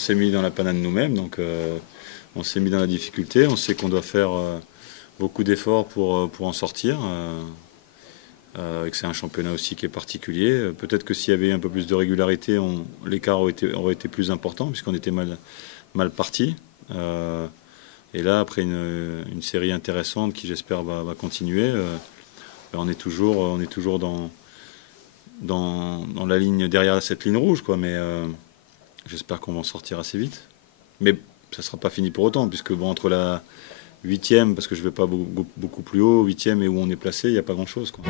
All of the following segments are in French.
s'est mis dans la panade nous-mêmes, donc on s'est mis dans la difficulté. On sait qu'on doit faire beaucoup d'efforts pour en sortir. Et que c'est un championnat aussi qui est particulier. Peut-être que s'il y avait un peu plus de régularité, l'écart aurait été plus important, puisqu'on était mal parti. Et là, après une série intéressante qui, j'espère, va continuer, on est toujours dans la ligne, derrière cette ligne rouge, quoi. Mais j'espère qu'on va en sortir assez vite. Mais ça ne sera pas fini pour autant, puisque entre la 8e, parce que je ne vais pas beaucoup plus haut, 8e et où on est placé, il n'y a pas grand-chose, quoi.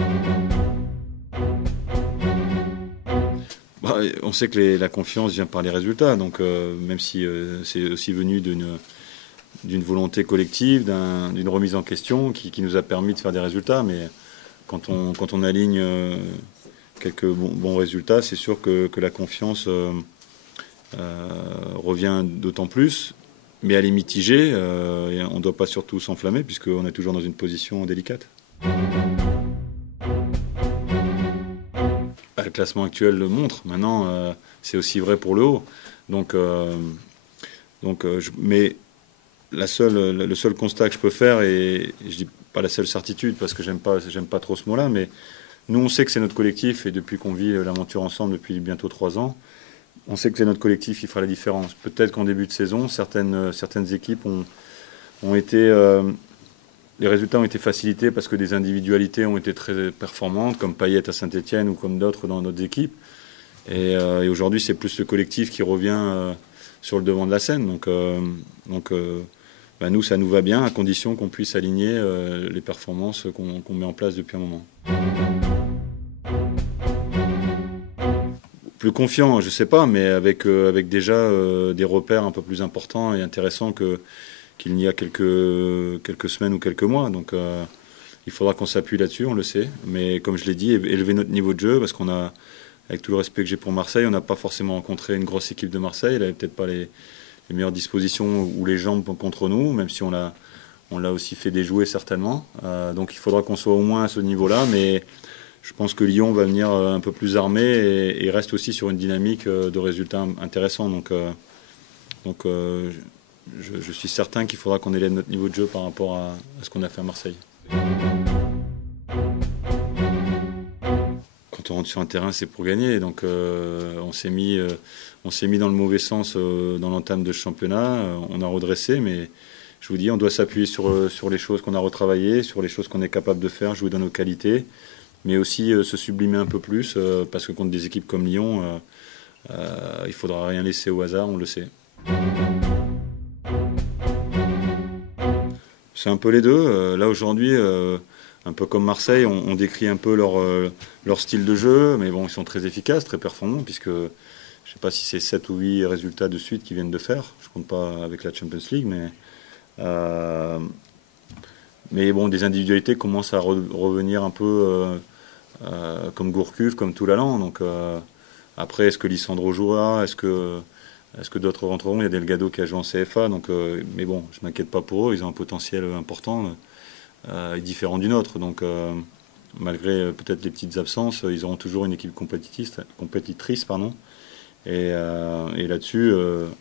On sait que la confiance vient par les résultats, donc même si c'est aussi venu d'une volonté collective, d'une remise en question qui nous a permis de faire des résultats, mais quand on aligne quelques bons résultats, c'est sûr que la confiance revient d'autant plus. Mais elle est mitigée, et on ne doit pas surtout s'enflammer puisqu'on est toujours dans une position délicate. Le classement actuel le montre. Maintenant, c'est aussi vrai pour le haut. Mais le seul constat que je peux faire, et je dis pas la seule certitude parce que j'aime pas trop ce mot-là, mais nous on sait que c'est notre collectif et depuis qu'on vit l'aventure ensemble depuis bientôt 3 ans, on sait que c'est notre collectif qui fera la différence. Peut-être qu'en début de saison, certaines équipes ont été... les résultats ont été facilités parce que des individualités ont été très performantes, comme Payet à Saint-Etienne ou comme d'autres dans notre équipe. Et aujourd'hui, c'est plus le collectif qui revient sur le devant de la scène. Nous, ça nous va bien, à condition qu'on puisse aligner les performances qu'on met en place depuis un moment. Plus confiant, je ne sais pas, mais avec déjà des repères un peu plus importants et intéressants qu'il n'y a quelques semaines ou quelques mois. Donc il faudra qu'on s'appuie là-dessus, on le sait. Mais comme je l'ai dit, élever notre niveau de jeu, parce qu'on a, avec tout le respect que j'ai pour Marseille, on n'a pas forcément rencontré une grosse équipe de Marseille. Elle n'avait peut-être pas les meilleures dispositions ou les jambes contre nous, même si on l'a aussi fait déjouer certainement. Donc il faudra qu'on soit au moins à ce niveau-là, mais je pense que Lyon va venir un peu plus armé et reste aussi sur une dynamique de résultats intéressants. Donc je suis certain qu'il faudra qu'on élève notre niveau de jeu par rapport à ce qu'on a fait à Marseille. Quand on rentre sur un terrain, c'est pour gagner. Donc on s'est mis dans le mauvais sens dans l'entame de ce championnat. On a redressé, mais je vous dis, on doit s'appuyer sur les choses qu'on a retravaillées, sur les choses qu'on est capable de faire, jouer dans nos qualités, mais aussi se sublimer un peu plus, parce que contre des équipes comme Lyon, il ne faudra rien laisser au hasard, on le sait. C'est un peu les deux. Là aujourd'hui, un peu comme Marseille, on décrit un peu leur style de jeu, mais bon, ils sont très efficaces, très performants, puisque je ne sais pas si c'est 7 ou 8 résultats de suite qu'ils viennent de faire. Je ne compte pas avec la Champions League, mais bon, des individualités commencent à revenir un peu comme Gourcuff, comme Toulalan. Donc après, est-ce que Lisandro jouera? Est-ce que d'autres rentreront? Il y a Delgado qui a joué en CFA, mais bon, je ne m'inquiète pas pour eux, ils ont un potentiel important et différent du nôtre. Donc malgré peut-être les petites absences, ils auront toujours une équipe compétitrice. Et là-dessus,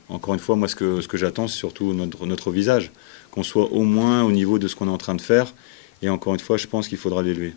encore une fois, moi ce que j'attends, c'est surtout notre visage, qu'on soit au moins au niveau de ce qu'on est en train de faire. Et encore une fois, je pense qu'il faudra l'élever.